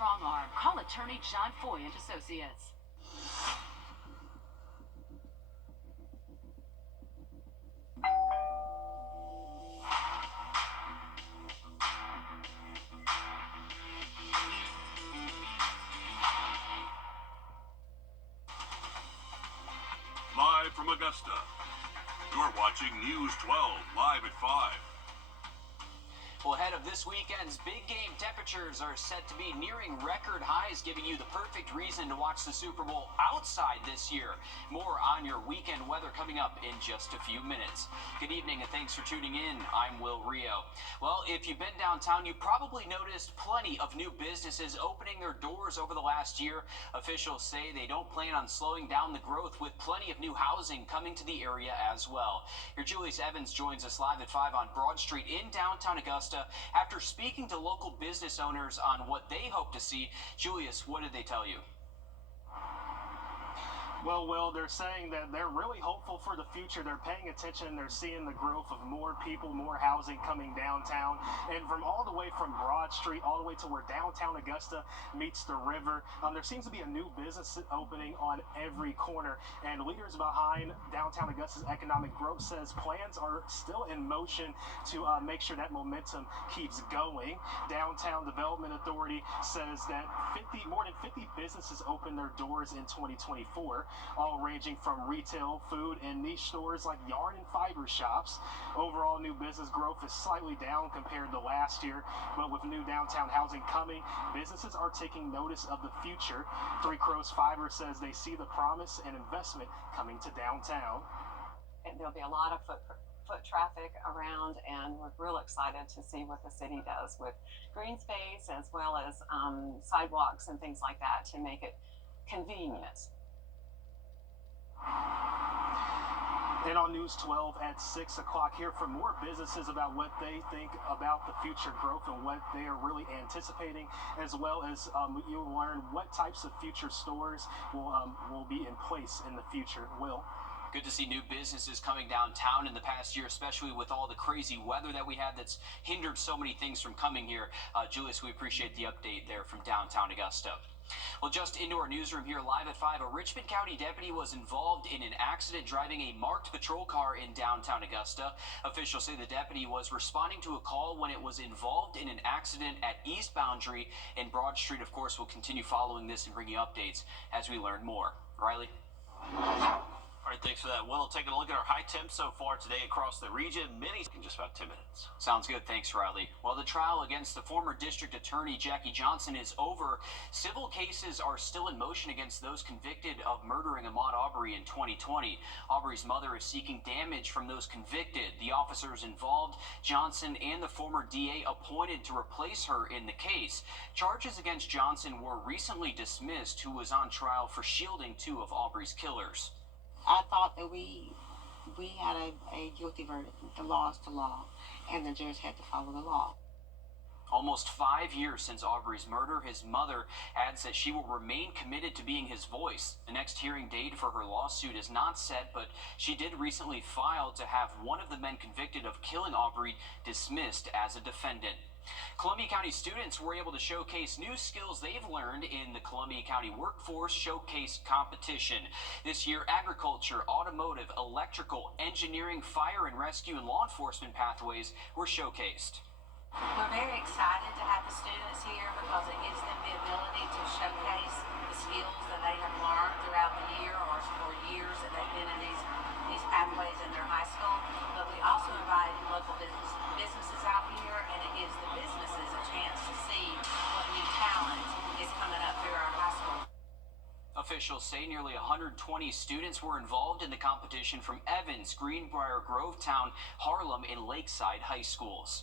strong arm. Call attorney John Foy and Associates. Live from Augusta, you're watching News 12 live at 5. Well, ahead of this weekend's big game, temperatures are set to be nearing record highs, giving you the perfect reason to watch the Super Bowl outside this year. More on your weekend weather coming up in just a few minutes. Good evening and thanks for tuning in. I'm Wrdw. Well, if you've been downtown, you probably noticed plenty of new businesses opening their doors over the last year. Officials say they don't plan on slowing down the growth, with plenty of new housing coming to the area as well. Your Julius Evans joins us live at 5 on Broad Street in downtown Augusta. After speaking to local business owners on what they hope to see. Julius, what did they tell you? Well, Will, they're saying that they're really hopeful for the future. They're paying attention. They're seeing the growth of more people, more housing coming downtown. And from all the way from Broad Street, all the way to where downtown Augusta meets the river, there seems to be a new business opening on every corner. And leaders behind downtown Augusta's economic growth says plans are still in motion to make sure that momentum keeps going. Downtown Development Authority says that more than 50 businesses opened their doors in 2024. All ranging from retail, food, and niche stores like yarn and fiber shops. Overall, new business growth is slightly down compared to last year, but with new downtown housing coming, businesses are taking notice of the future. Three Crows Fiber says they see the promise and investment coming to downtown. And there'll be a lot of foot traffic around, and we're real excited to see what the city does with green space as well as sidewalks and things like that to make it convenient. And on News 12 at 6 o'clock, hear from more businesses about what they think about the future growth and what they are really anticipating, as well as you'll learn what types of future stores will be in place in the future. Will? Good to see new businesses coming downtown in the past year, especially with all the crazy weather that we had that's hindered so many things from coming here. Julius, we appreciate the update there from downtown Augusta. Well, just into our newsroom here live at 5, a Richmond County deputy was involved in an accident driving a marked patrol car in downtown Augusta. Officials say the deputy was responding to a call when it was involved in an accident at East Boundary and Broad Street. Of course, we'll continue following this and bringing you updates as we learn more. Riley? All right, thanks for that. Well, taking a look at our high temps so far today across the region, many in just about 10 minutes. Sounds good. Thanks, Riley. Well, the trial against the former district attorney Jackie Johnson is over. Civil cases are still in motion against those convicted of murdering Ahmaud Arbery in 2020. Arbery's mother is seeking damage from those convicted. The officers involved, Johnson and the former DA appointed to replace her in the case. Charges against Johnson were recently dismissed, who was on trial for shielding two of Arbery's killers. I thought that we had a guilty verdict. The law is the law, and the judge had to follow the law. Almost 5 years since Arbery's murder, his mother adds that she will remain committed to being his voice. The next hearing date for her lawsuit is not set, but she did recently file to have one of the men convicted of killing Arbery dismissed as a defendant. Columbia County students were able to showcase new skills they've learned in the Columbia County Workforce Showcase Competition. This year, agriculture, automotive, electrical, engineering, fire and rescue, and law enforcement pathways were showcased. We're very excited to have the students here because it gives them the ability to showcase the skills that they have learned throughout the year or for years that they've been in these pathways in their high school. But we also invite local businesses out here, and it gives the businesses a chance to see what new talent is coming up through our high school. Officials say nearly 120 students were involved in the competition from Evans, Greenbrier, Grovetown, Harlem, and Lakeside high schools.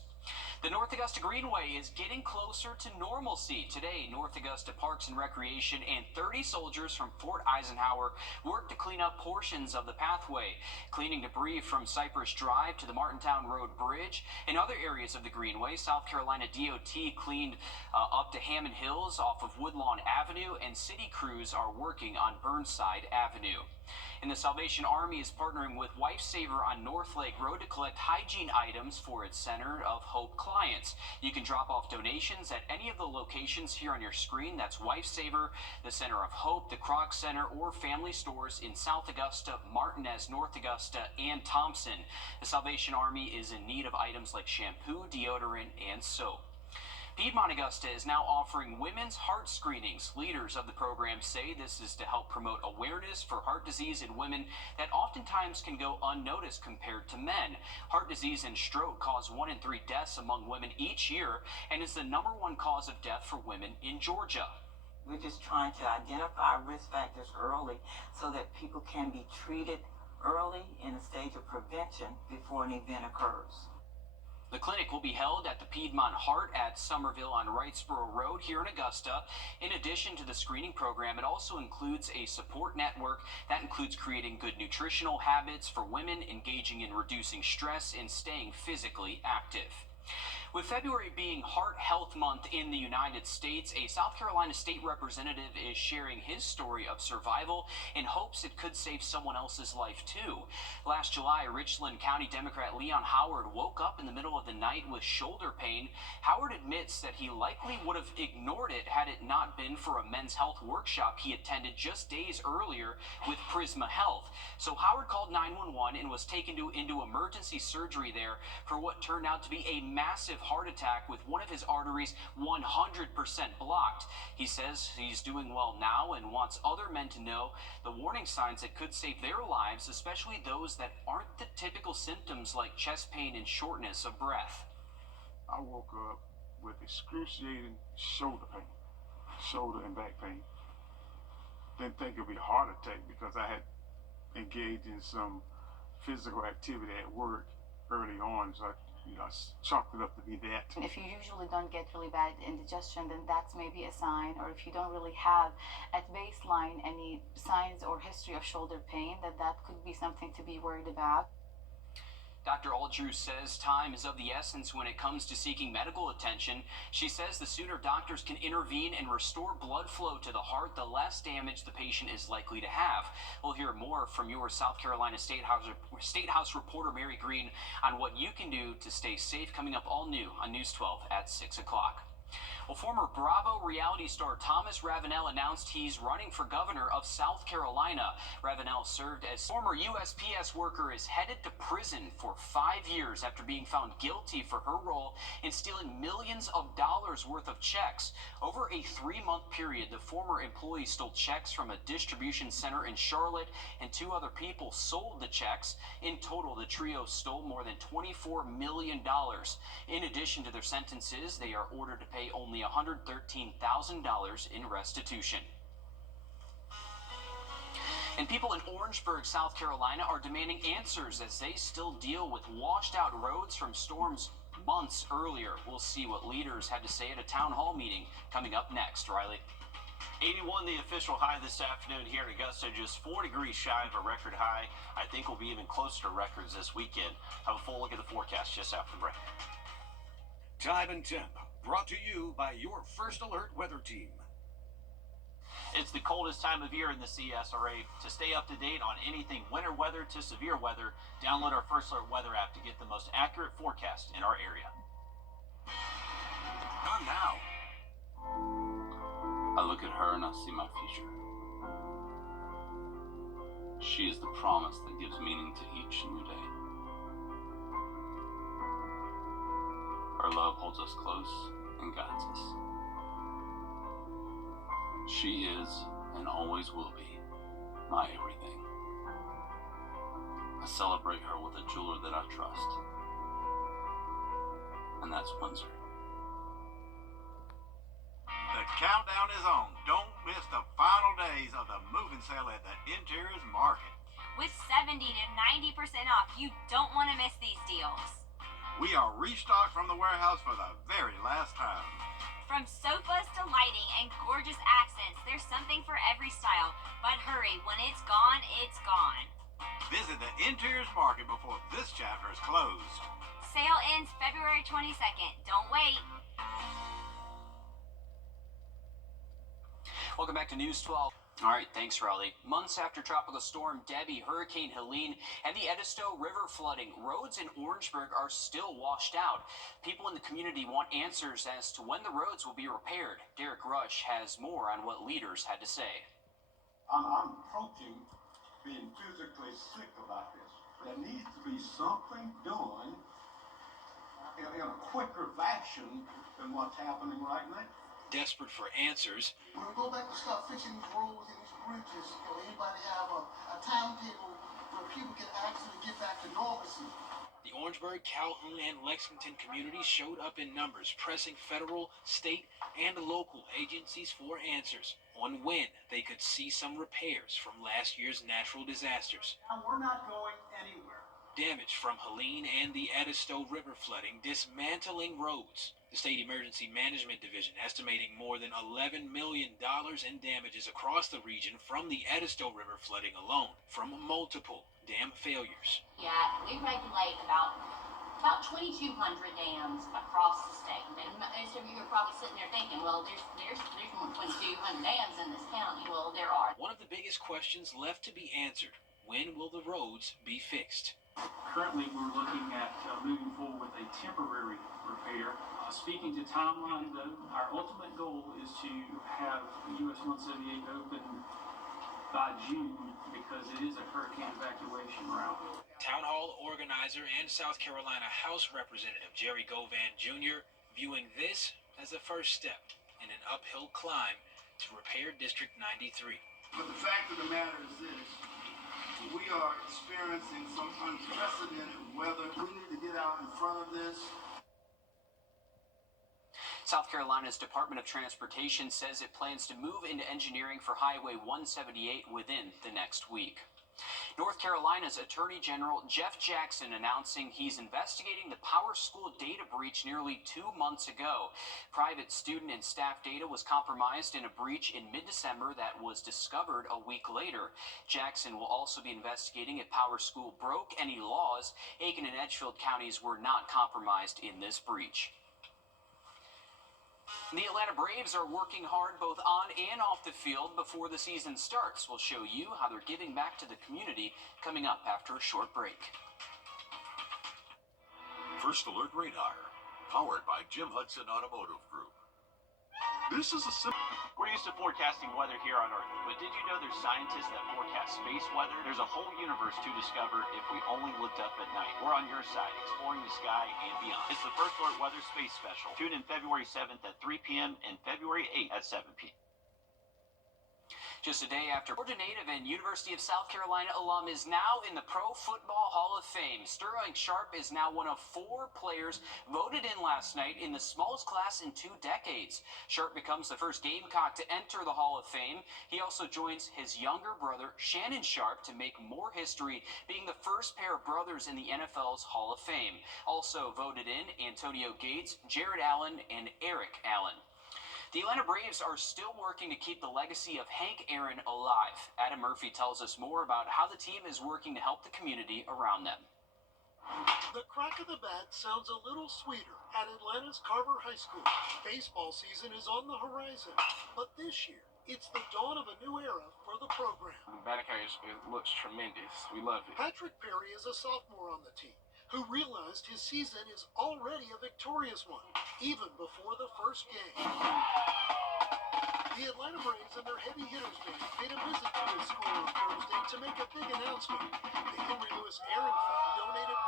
The North Augusta Greenway is getting closer to normalcy. Today, North Augusta Parks and Recreation and 30 soldiers from Fort Eisenhower worked to clean up portions of the pathway, cleaning debris from Cypress Drive to the Martintown Road Bridge. In other areas of the Greenway, South Carolina DOT cleaned up to Hammond Hills off of Woodlawn Avenue, and city crews are working on Burnside Avenue. And the Salvation Army is partnering with Lifesaver on North Lake Road to collect hygiene items for its Center of Hope clients. You can drop off donations at any of the locations here on your screen. That's Lifesaver, the Center of Hope, the Kroc Center, or family stores in South Augusta, Martinez, North Augusta, and Thompson. The Salvation Army is in need of items like shampoo, deodorant, and soap. Piedmont Augusta is now offering women's heart screenings. Leaders of the program say this is to help promote awareness for heart disease in women that oftentimes can go unnoticed compared to men. Heart disease and stroke cause 1 in 3 deaths among women each year and is the #1 cause of death for women in Georgia. We're just trying to identify risk factors early so that people can be treated early in a stage of prevention before an event occurs. The clinic will be held at the Piedmont Heart at Somerville on Wrightsboro Road here in Augusta. In addition to the screening program, it also includes a support network that includes creating good nutritional habits for women, engaging in reducing stress, and staying physically active. With February being Heart Health Month in the United States, a South Carolina state representative is sharing his story of survival in hopes it could save someone else's life too. Last July, Richland County Democrat Leon Howard woke up in the middle of the night with shoulder pain. Howard admits that he likely would have ignored it had it not been for a men's health workshop he attended just days earlier with Prisma Health. So Howard called 911 and was taken into emergency surgery there for what turned out to be a massive heart attack with one of his arteries 100% blocked. He says he's doing well now and wants other men to know the warning signs that could save their lives, especially those that aren't the typical symptoms like chest pain and shortness of breath. I woke up with excruciating shoulder pain, shoulder and back pain. Didn't think it would be a heart attack because I had engaged in some physical activity at work early on, so I chalked it up to be that. If you usually don't get really bad indigestion, then that's maybe a sign. Or if you don't really have at baseline any signs or history of shoulder pain, that could be something to be worried about. Dr. Wrdw says time is of the essence when it comes to seeking medical attention. She says the sooner doctors can intervene and restore blood flow to the heart, the less damage the patient is likely to have. We'll hear more from your South Carolina State House reporter Mary Green on what you can do to stay safe, coming up all new on News 12 at 6 o'clock. Well, former Bravo reality star Thomas Ravenel announced he's running for governor of South Carolina. Ravenel served as former USPS worker is headed to prison for 5 years after being found guilty for her role in stealing millions of dollars worth of checks. Over a 3-month period, the former employee stole checks from a distribution center in Charlotte, and 2 other people sold the checks. In total, the trio stole more than $24 million. In addition to their sentences, they are ordered to pay only $113,000 in restitution. And people in Orangeburg, South Carolina are demanding answers as they still deal with washed out roads from storms months earlier. We'll see what leaders had to say at a town hall meeting coming up next. Riley. 81 the official high this afternoon here in Augusta, just 4 degrees shy of a record high. I think we'll be even closer to records this weekend. Have a full look at the forecast just after the break. Time and temp, brought to you by your First Alert weather team. It's the coldest time of year in the CSRA. To stay up to date on anything winter weather to severe weather, download our First Alert weather app to get the most accurate forecast in our area. On now. I look at her and I see my future. She is the promise that gives meaning to each new day. Her love holds us close and guides us. She is, and always will be, my everything. I celebrate her with a jeweler that I trust, and that's Windsor. The countdown is on. Don't miss the final days of the moving sale at the Interiors Market. With 70 to 90% off, you don't want to miss these deals. We are restocked from the warehouse for the very last time. From sofas to lighting and gorgeous accents, there's something for every style. But hurry, when it's gone, it's gone. Visit the Interiors Market before this chapter is closed. Sale ends February 22nd. Don't wait. Well, Welcome back to News 12. All right, thanks, Raleigh. Months after Tropical Storm Debbie, Hurricane Helene, and the Edisto River flooding, roads in Orangeburg are still washed out. People in the community want answers as to when the roads will be repaired. Derek Rush has more on what leaders had to say. I'm approaching being physically sick about this. There needs to be something done in a quicker fashion than what's happening right now. Desperate for answers, When we go back to start fixing these roads and these bridges, anybody have a timetable where people can actually get back to normalcy? the Orangeburg, Calhoun, and Lexington communities showed up in numbers, pressing federal, state, and local agencies for answers on when they could see some repairs from last year's natural disasters. We're not going anywhere. Damage from Helene and the Edisto River flooding, dismantling roads. The State Emergency Management Division estimating more than $11 million in damages across the region from the Edisto River flooding alone, from multiple dam failures. Yeah, we regulate about 2,200 dams across the state. And most of you are probably sitting there thinking, well, there's more than 2,200 dams in this county. Well, there are. One of the biggest questions left to be answered: when will the roads be fixed? Currently, we're looking at moving forward with a temporary repair. Speaking to timeline, though, our ultimate goal is to have US 178 open by June because it is a hurricane evacuation route. Town Hall organizer and South Carolina House Representative Jerry Govan Jr. viewing this as the first step in an uphill climb to repair District 93. But the fact of the matter is this: we are experiencing some unprecedented weather. We need to get out in front of this. South Carolina's Department of Transportation says it plans to move into engineering for Highway 178 within the next week. North Carolina's Attorney General Jeff Jackson announcing he's investigating the Power School data breach nearly 2 months ago. Private student and staff data was compromised in a breach in mid-December that was discovered a week later. Jackson will also be investigating if Power School broke any laws. Aiken and Edgefield counties were not compromised in this breach. The Atlanta Braves are working hard both on and off the field before the season starts. We'll show you how they're giving back to the community coming up after a short break. First Alert Radar, powered by Jim Hudson Automotive Group. This is a simple... We're used to forecasting weather here on Earth, but did you know there's scientists that forecast space weather? There's a whole universe to discover if we only looked up at night. We're on your side, exploring the sky and beyond. It's the First Alert Weather Space Special. Tune in February 7th at 3 p.m. and February 8th at 7 p.m. Just a day after Georgia native and University of South Carolina alum is now in the Pro Football Hall of Fame. Sterling Sharp is now one of 4 players voted in last night in the smallest class in 2 decades. Sharp becomes the first Gamecock to enter the Hall of Fame. He also joins his younger brother, Shannon Sharp, to make more history, being the first pair of brothers in the NFL's Hall of Fame. Also voted in Antonio Gates, Jared Allen, and Eric Allen. The Atlanta Braves are still working to keep the legacy of Hank Aaron alive. Adam Murphy tells us more about how the team is working to help the community around them. The crack of the bat sounds a little sweeter at Atlanta's Carver High School. Baseball season is on the horizon, but this year, it's the dawn of a new era for the program. The batting cage, it looks tremendous. We love it. Patrick Perry is a sophomore on the team who realized his season is already a victorious one, even before the first game. The Atlanta Braves and their heavy hitters band paid a visit to his school on Thursday to make a big announcement. The Henry Louis Aaron Fund donated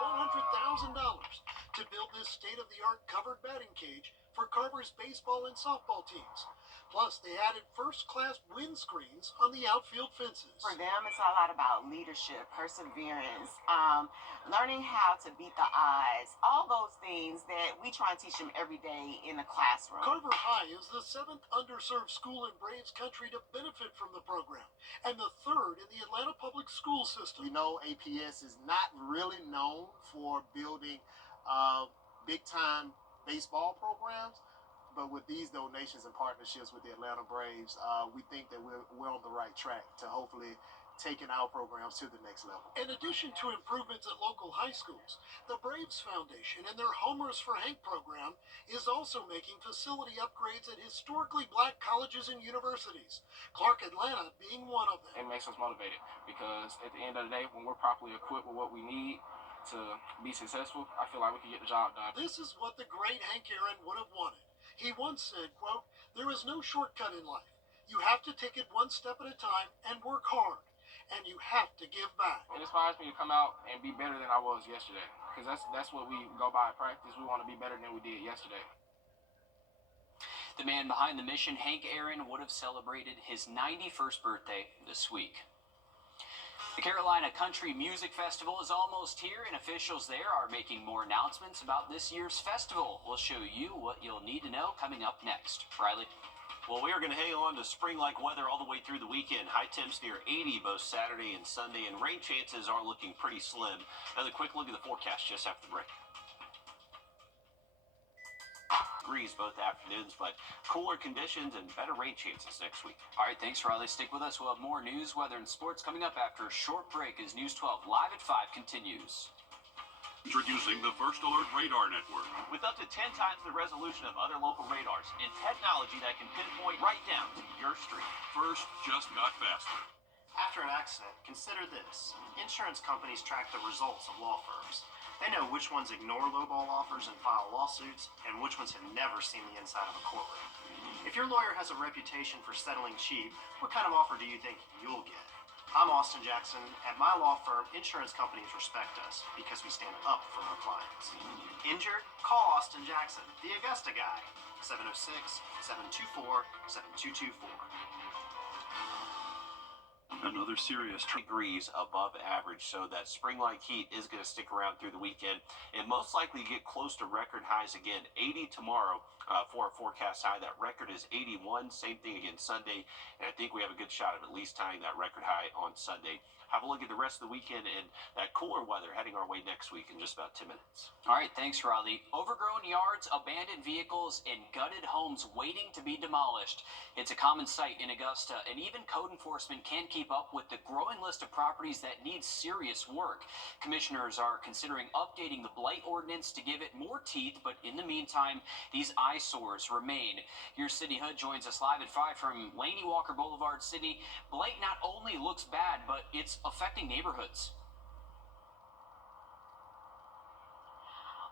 $100,000 to build this state-of-the-art covered batting cage for Carver's baseball and softball teams. Plus, they added first-class windscreens on the outfield fences. For them, it's a lot about leadership, perseverance, learning how to beat the odds, all those things that we try and teach them every day in the classroom. Carver High is the 7th underserved school in Braves country to benefit from the program, and the 3rd in the Atlanta public school system. We know APS is not really known for building big-time baseball programs, but with these donations and partnerships with the Atlanta Braves, we think that we're on the right track to hopefully taking our programs to the next level. In addition to improvements at local high schools, the Braves Foundation and their Homers for Hank program is also making facility upgrades at historically black colleges and universities, Clark Atlanta being one of them. It makes us motivated because at the end of the day, when we're properly equipped with what we need to be successful, I feel like we can get the job done. This is what the great Hank Aaron would have wanted. He once said, quote, "There is no shortcut in life. You have to take it one step at a time and work hard. And you have to give back." It inspires me to come out and be better than I was yesterday. Because that's what we go by at practice. We want to be better than we did yesterday. The man behind the mission, Hank Aaron, would have celebrated his 91st birthday this week. The Carolina Country Music Festival is almost here, and officials there are making more announcements about this year's festival. We'll show you what you'll need to know coming up next. Riley? Well, we are going to hang on to spring-like weather all the way through the weekend. High temps near 80 both Saturday and Sunday, and rain chances are looking pretty slim. Another quick look at the forecast just after the break. Degrees both afternoons, but cooler conditions and better rain chances next week. All right, thanks, Riley. Stick with us. We'll have more news, weather, and sports coming up after a short break as News 12 Live at 5 continues. Introducing the First Alert Radar Network. With up to 10 times the resolution of other local radars and technology that can pinpoint right down to your street. First just got faster. After an accident, consider this. Insurance companies track the results of law firms. They know which ones ignore lowball offers and file lawsuits, and which ones have never seen the inside of a courtroom. If your lawyer has a reputation for settling cheap, what kind of offer do you think you'll get? I'm Austin Jackson. At my law firm, insurance companies respect us because we stand up for our clients. Injured? Call Austin Jackson, the Augusta guy. 706-724-7224. Another serious degrees above average, so that spring-like heat is going to stick around through the weekend and most likely get close to record highs again. 80 tomorrow for our forecast high. That record is 81. Same thing again Sunday, and I think we have a good shot of at least tying that record high on Sunday. Have a look at the rest of the weekend and that cooler weather heading our way next week in just about 10 minutes. All right, thanks, Riley. Overgrown yards, abandoned vehicles, and gutted homes waiting to be demolished. It's a common sight in Augusta, and even code enforcement can't keep up with the growing list of properties that need serious work. Commissioners are considering updating the blight ordinance to give it more teeth, but in the meantime, these eyesores remain. Here's Sydney Hood joins us live at 5 from Laney Walker Boulevard. Sydney, blight not only looks bad, but it's affecting neighborhoods.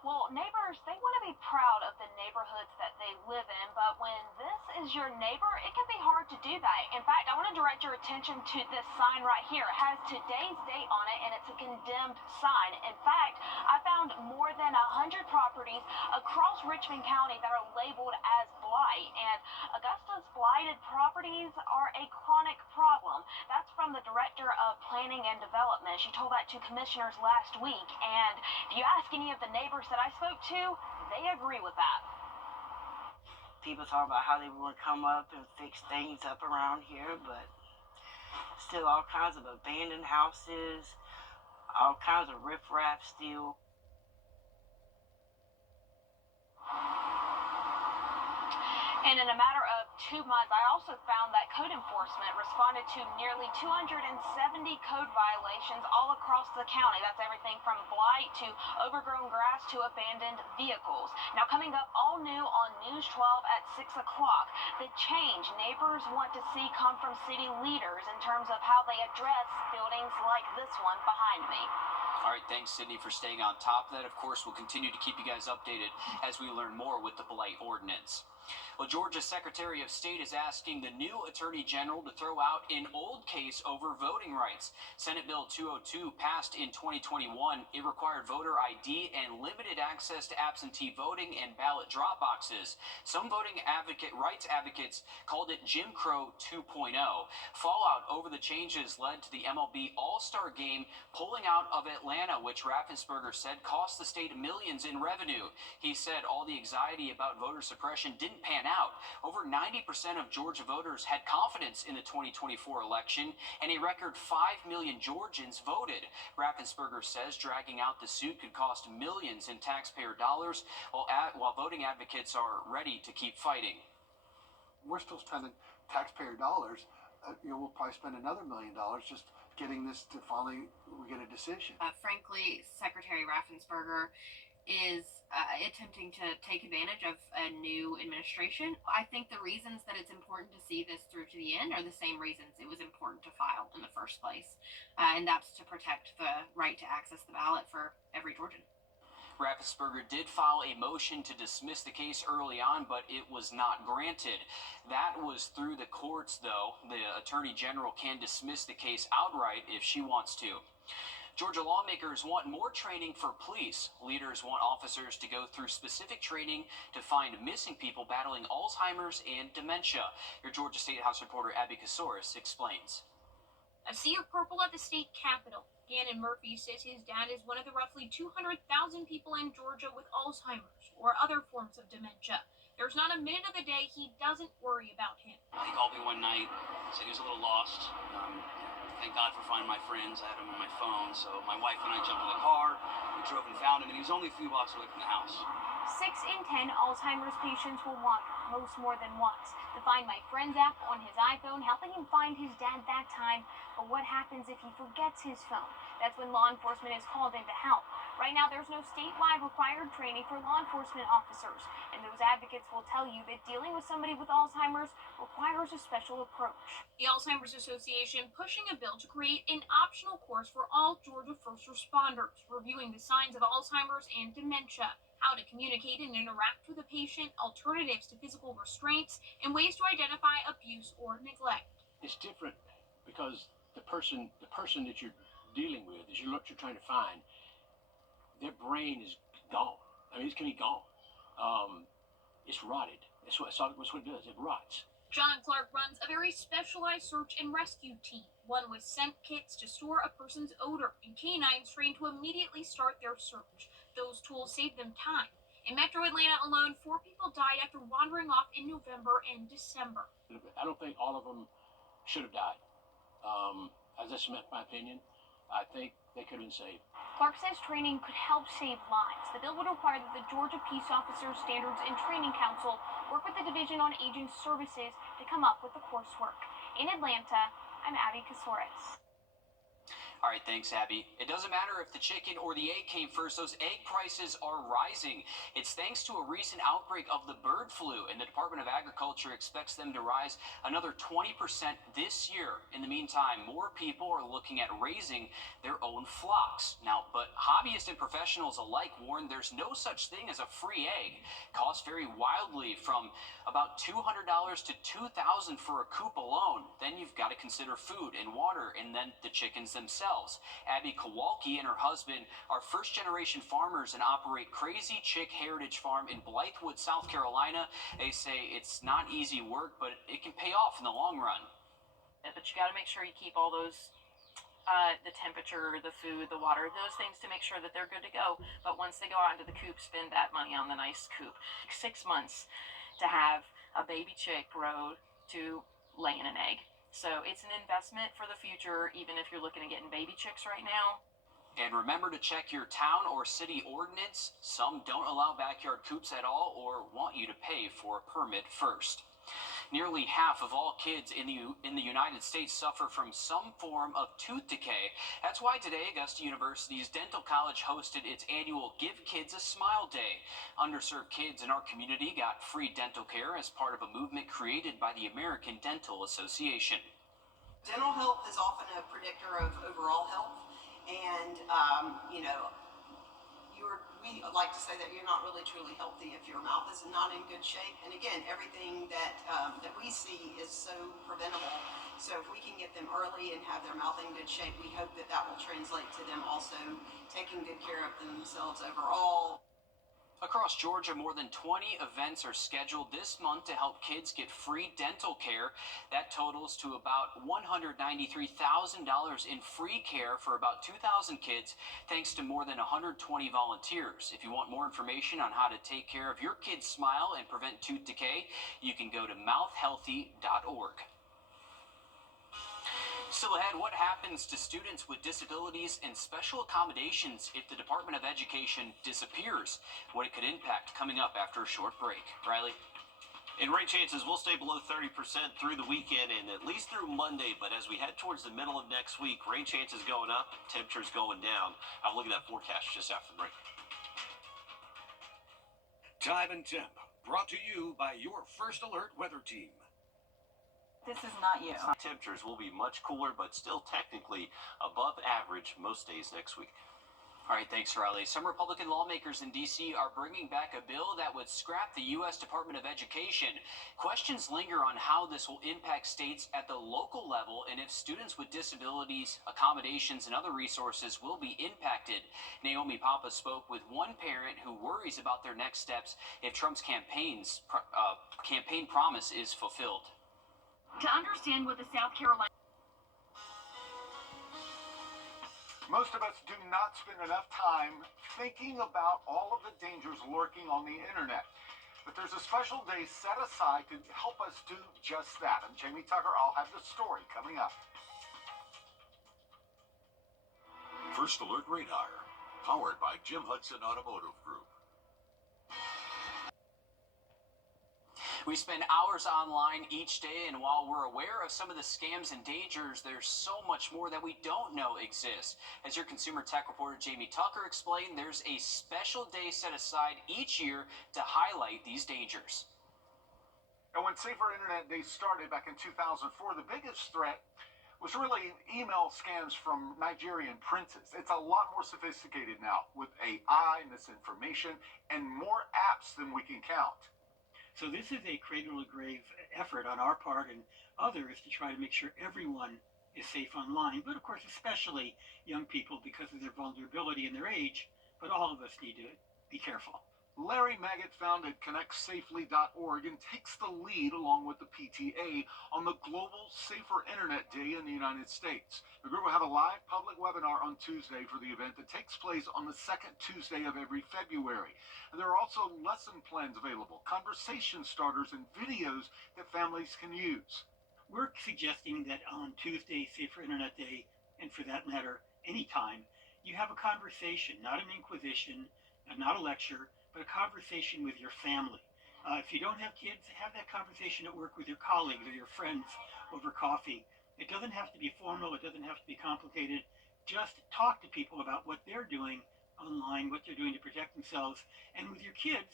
Well, neighbors, they want to be proud of the neighborhoods that they live in, but when this is your neighbor, it can be hard to do that. In fact, I want to direct your attention to this sign right here. It has today's date on it, and it's a condemned sign. In fact, I found more than 100 properties across Richmond County that are labeled as blight, and Augusta's blighted properties are a chronic problem. That's from the Director of Planning and Development. She told that to commissioners last week, and if you ask any of the neighbors that I spoke to, they agree with that. People talk about how they want to come up and fix things up around here, but still all kinds of abandoned houses, all kinds of riffraff still. And in a matter of 2 months, I also found that code enforcement responded to nearly 270 code violations all across the county. That's everything from blight to overgrown grass to abandoned vehicles. Now, coming up all new on News 12 at 6 o'clock, the change neighbors want to see come from city leaders in terms of how they address buildings like this one behind me. All right, thanks, Sydney, for staying on top of that. Of course, we'll continue to keep you guys updated as we learn more with the blight ordinance. Well, Georgia's Secretary of State is asking the new Attorney General to throw out an old case over voting rights. Senate Bill 202 passed in 2021. It required voter ID and limited access to absentee voting and ballot drop boxes. Some voting rights advocates called it Jim Crow 2.0. Fallout over the changes led to the MLB All-Star Game pulling out of Atlanta, which Raffensperger said cost the state millions in revenue. He said all the anxiety about voter suppression didn't pan out. Over 90% of Georgia voters had confidence in the 2024 election, and a record 5 million Georgians voted. Raffensperger says dragging out the suit could cost millions in taxpayer dollars, while voting advocates are ready to keep fighting. We're still spending taxpayer dollars. We'll probably spend another $1 million just getting this to finally we get a decision. Frankly, Secretary Raffensperger is attempting to take advantage of a new administration. I think the reasons that it's important to see this through to the end are the same reasons it was important to file in the first place, and that's to protect the right to access the ballot for every Georgian. Raffensperger did file a motion to dismiss the case early on, but it was not granted. That was through the courts, though. The Attorney General can dismiss the case outright if she wants to. Georgia lawmakers want more training for police. Leaders want officers to go through specific training to find missing people battling Alzheimer's and dementia. Your Georgia State House reporter Abby Kasoris explains. A sea of purple at the state capitol. Gannon Murphy says his dad is one of the roughly 200,000 people in Georgia with Alzheimer's or other forms of dementia. There's not a minute of the day he doesn't worry about him. He called me one night, said he was a little lost. Thank God for finding my friends. I had him on my phone, so my wife and I jumped in the car. We drove and found him, and he was only a few blocks away from the house. 6 in 10 Alzheimer's patients will wander, most more than once. The Find My Friends app on his iPhone helping him find his dad that time. But what happens if he forgets his phone? That's when law enforcement is called in to help. Right now, there's no statewide required training for law enforcement officers, and those advocates will tell you that dealing with somebody with Alzheimer's requires a special approach. The Alzheimer's Association pushing a bill to create an optional course for all Georgia first responders, reviewing the signs of Alzheimer's and dementia, how to communicate and interact with a patient, alternatives to physical restraints, and ways to identify abuse or neglect. It's different because the person that you're dealing with, is what you're trying to find, their brain is gone. I mean, it can be gone. It's rotted. That's what it does. It rots. John Clark runs a very specialized search and rescue team, one with scent kits to store a person's odor and canines trained to immediately start their search. Those tools save them time. In Metro Atlanta alone, 4 people died after wandering off in November and December. I don't think all of them should have died. That's my opinion. I think they could have been saved. Clark says training could help save lives. The bill would require that the Georgia Peace Officers Standards and Training Council work with the Division on Aging Services to come up with the coursework. In Atlanta, I'm Abby Kasoris. All right, thanks, Abby. It doesn't matter if the chicken or the egg came first, those egg prices are rising. It's thanks to a recent outbreak of the bird flu, and the Department of Agriculture expects them to rise another 20% this year. In the meantime, more people are looking at raising their own flocks. Now, but hobbyists and professionals alike warn there's no such thing as a free egg. Costs vary wildly from about $200 to $2,000 for a coop alone. Then you've got to consider food and water, and then the chickens themselves. Abby Kowalski and her husband are first-generation farmers and operate Crazy Chick Heritage Farm in Blythewood, South Carolina. They say it's not easy work, but it can pay off in the long run. But you got to make sure you keep all those, the temperature, the food, the water, those things to make sure that they're good to go. But once they go out into the coop, spend that money on the nice coop. 6 months to have a baby chick grow to laying an egg. So it's an investment for the future, even if you're looking at getting baby chicks right now. And remember to check your town or city ordinance. Some don't allow backyard coops at all or want you to pay for a permit first. Nearly half of all kids in the United States suffer from some form of tooth decay. That's why today Augusta University's Dental College hosted its annual Give Kids a Smile Day. Underserved kids in our community got free dental care as part of a movement created by the American Dental Association. Dental health is often a predictor of overall health, and we like to say that you're not really truly healthy if your mouth is not in good shape. And again, everything that we see is so preventable. So if we can get them early and have their mouth in good shape, we hope that will translate to them also taking good care of themselves overall. Across Georgia, more than 20 events are scheduled this month to help kids get free dental care. That totals to about $193,000 in free care for about 2,000 kids, thanks to more than 120 volunteers. If you want more information on how to take care of your kid's smile and prevent tooth decay, you can go to mouthhealthy.org. Still ahead, what happens to students with disabilities and special accommodations if the Department of Education disappears? What it could impact coming up after a short break. Riley? And rain chances will stay below 30% through the weekend and at least through Monday. But as we head towards the middle of next week, rain chances going up, temperatures going down. I'll look at that forecast just after the break. Time and Temp, brought to you by your First Alert weather team. This is not you. Temperatures will be much cooler, but still technically above average most days next week. All right, thanks, Riley. Some Republican lawmakers in D.C. are bringing back a bill that would scrap the U.S. Department of Education. Questions linger on how this will impact states at the local level and if students with disabilities, accommodations, and other resources will be impacted. Naomi Papa spoke with one parent who worries about their next steps if Trump's campaign promise is fulfilled. To understand what the South Carolina Most of us do not spend enough time thinking about all of the dangers lurking on the internet. But there's a special day set aside to help us do just that. I'm Jamie Tucker. I'll have the story coming up. First Alert Radar, powered by Jim Hudson Automotive Group. We spend hours online each day, and while we're aware of some of the scams and dangers, there's so much more that we don't know exists. As your consumer tech reporter Jamie Tucker explained, there's a special day set aside each year to highlight these dangers. And when Safer Internet Day started back in 2004, the biggest threat was really email scams from Nigerian princes. It's a lot more sophisticated now with AI, misinformation, and more apps than we can count. So this is a cradle-to-grave effort on our part and others to try to make sure everyone is safe online, but of course especially young people because of their vulnerability and their age, but all of us need to be careful. Larry Maggot founded ConnectSafely.org and takes the lead along with the PTA on the Global Safer Internet Day in the United States. The group will have a live public webinar on Tuesday for the event that takes place on the second Tuesday of every February. And there are also lesson plans available, conversation starters, and videos that families can use. We're suggesting that on Tuesday, Safer Internet Day, and for that matter, anytime, you have a conversation, not an inquisition, not a lecture, but a conversation with your family. If you don't have kids, have that conversation at work with your colleagues or your friends over coffee. It doesn't have to be formal. It doesn't have to be complicated. Just talk to people about what they're doing online, what they're doing to protect themselves. And with your kids,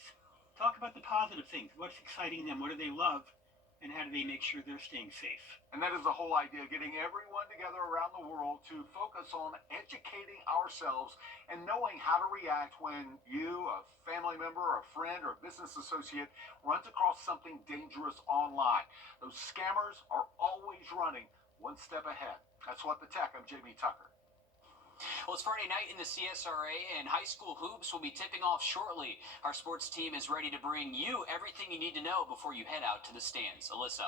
talk about the positive things. What's exciting them? What do they love? And how do they make sure they're staying safe? And that is the whole idea, getting everyone together around the world to focus on educating ourselves and knowing how to react when you, a family member, a friend, or a business associate runs across something dangerous online. Those scammers are always running one step ahead. That's What the Tech. I'm Jamie Tucker. Well, it's Friday night in the CSRA, and high school hoops will be tipping off shortly. Our sports team is ready to bring you everything you need to know before you head out to the stands. Alyssa.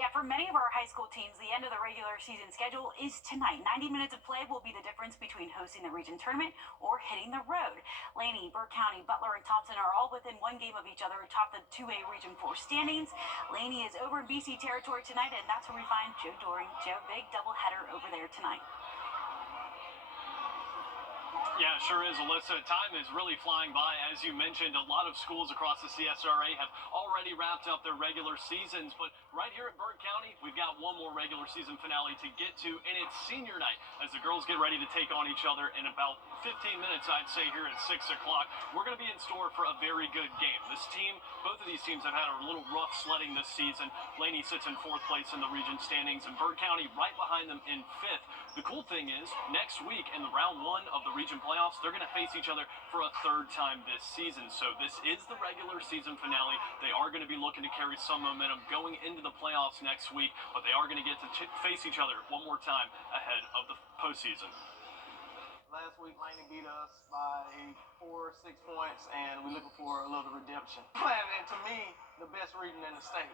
Yeah, for many of our high school teams, the end of the regular season schedule is tonight. 90 minutes of play will be the difference between hosting the region tournament or hitting the road. Laney, Burke County, Butler, and Thompson are all within one game of each other atop the 2A Region 4 standings. Laney is over in BC territory tonight, and that's where we find Joe Doring. Joe, big doubleheader over there tonight. Yeah, it sure is, Alyssa. Time is really flying by. As you mentioned, a lot of schools across the CSRA have already wrapped up their regular seasons, but right here at Burke County, we've got one more regular season finale to get to, and it's senior night as the girls get ready to take on each other in about 15 minutes, I'd say, here at 6 o'clock. We're going to be in store for a very good game. Both of these teams have had a little rough sledding this season. Laney sits in 4th place in the region standings, and Burke County right behind them in 5th. The cool thing is, next week in the round 1 of the region playoffs, they're going to face each other for a 3rd time this season. So this is the regular season finale. They are going to be looking to carry some momentum going into the playoffs next week, but they are going to get to face each other one more time ahead of the postseason. Last week, Laney beat us by 4 or 6 points, and we're looking for a little redemption. And to me, the best region in the state.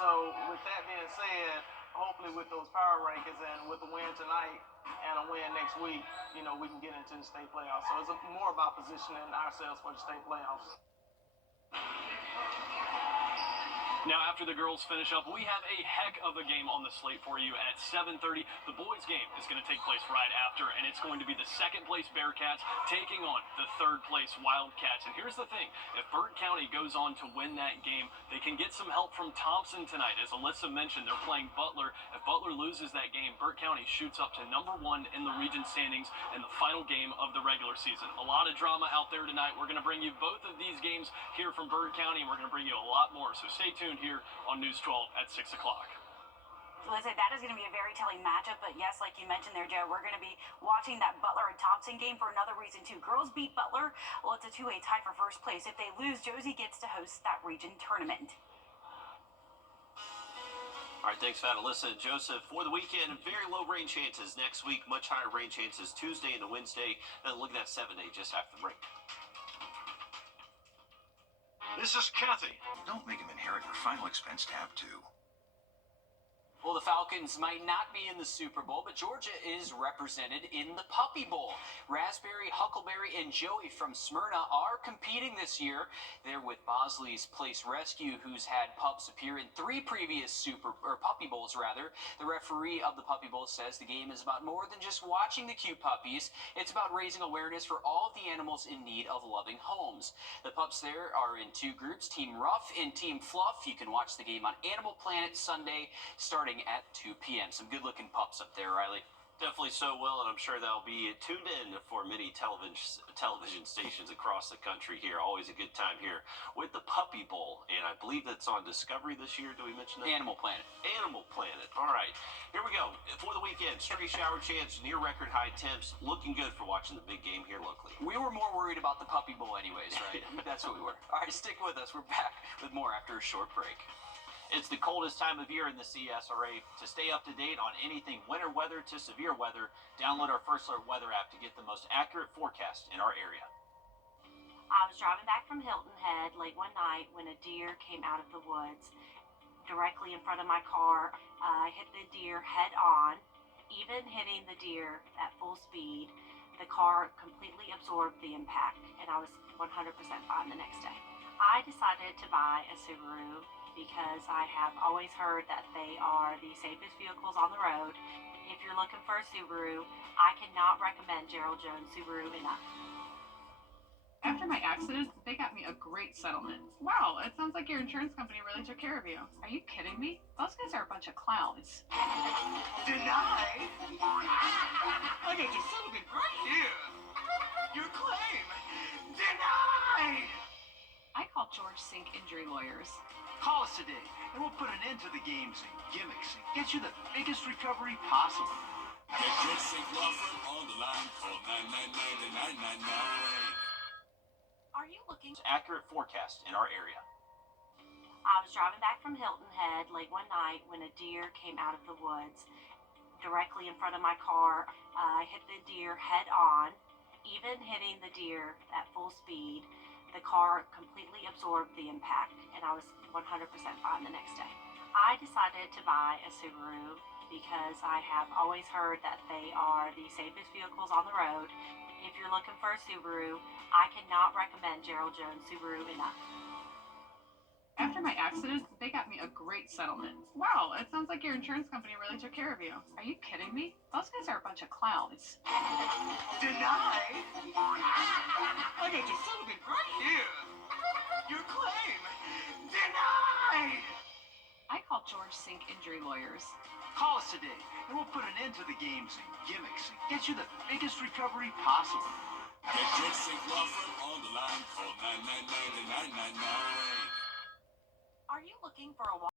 So with that being said, hopefully with those power rankings and with the win tonight and a win next week, we can get into the state playoffs. So it's more about positioning ourselves for the state playoffs. Now, after the girls finish up, we have a heck of a game on the slate for you at 7:30. The boys' game is going to take place right after, and it's going to be the second-place Bearcats taking on the third-place Wildcats. And here's the thing. If Burt County goes on to win that game, they can get some help from Thompson tonight. As Alyssa mentioned, they're playing Butler. If Butler loses that game, Burt County shoots up to #1 in the region standings in the final game of the regular season. A lot of drama out there tonight. We're going to bring you both of these games here from Burt County, and we're going to bring you a lot more. So stay tuned here on News 12 at 6 o'clock. Listen, that is going to be a very telling matchup, but yes, like you mentioned there, Joe, we're going to be watching that Butler and Thompson game for another reason, too. Girls beat Butler. Well, it's a two-way tie for first place. If they lose, Josie gets to host that region tournament. All right, thanks for that, Alyssa and Joseph. For the weekend, very low rain chances next week, much higher rain chances Tuesday and Wednesday. Then looking at 7-day just after the break. This is Kathy. Don't make him inherit your final expense tab, too. Well, the Falcons might not be in the Super Bowl, but Georgia is represented in the Puppy Bowl. Raspberry, Huckleberry, and Joey from Smyrna are competing this year. They're with Bosley's Place Rescue, who's had pups appear in 3 previous Puppy Bowls, rather. The referee of the Puppy Bowl says the game is about more than just watching the cute puppies. It's about raising awareness for all of the animals in need of loving homes. The pups there are in 2 groups, Team Rough and Team Fluff. You can watch the game on Animal Planet Sunday, starting at 2 p.m. Some good-looking pups up there, Riley. Definitely so well, and I'm sure they'll be tuned in for many television stations across the country here. Always a good time here with the Puppy Bowl, and I believe that's on Discovery this year. Do we mention that? Animal Planet. Animal Planet. All right, here we go. For the weekend, stray shower chance, near record high temps. Looking good for watching the big game here locally. We were more worried about the Puppy Bowl anyways, right? That's what we were. All right, stick with us. We're back with more after a short break. It's the coldest time of year in the CSRA. To stay up to date on anything winter weather to severe weather, download our First Alert weather app to get the most accurate forecast in our area. I was driving back from Hilton Head late one night when a deer came out of the woods directly in front of my car. I hit the deer head on. Even hitting the deer at full speed, the car completely absorbed the impact, and I was 100% fine the next day. I decided to buy a Subaru because I have always heard that they are the safest vehicles on the road. If you're looking for a Subaru, I cannot recommend Gerald Jones Subaru enough. After my accident, they got me a great settlement. Wow, it sounds like your insurance company really took care of you. Are you kidding me? Those guys are a bunch of clowns. Denied? I got your settlement right here. Your claim denied. I called George Sink Injury Lawyers. Call us today, and we'll put an end to the games and gimmicks and get you the biggest recovery possible. Get your Sink Law Firm on the line. Call 999-999. Are you looking for accurate forecast in our area? I was driving back from Hilton Head late one night when a deer came out of the woods directly in front of my car. I hit the deer head on. Even hitting the deer at full speed, the car completely absorbed the impact, and I was 100% fine the next day. I decided to buy a Subaru because I have always heard that they are the safest vehicles on the road. If you're looking for a Subaru, I cannot recommend Gerald Jones Subaru enough. After my accident, they got me a great settlement. Wow, it sounds like your insurance company really took care of you. Are you kidding me? Those guys are a bunch of clowns. Denied? I got your settlement right here. Your claim denied. I called George Sink Injury Lawyers. Call us today, and we'll put an end to the games and gimmicks and get you the biggest recovery possible. Get your Sink Law Firm on the line. Call 999-999. Are you looking for a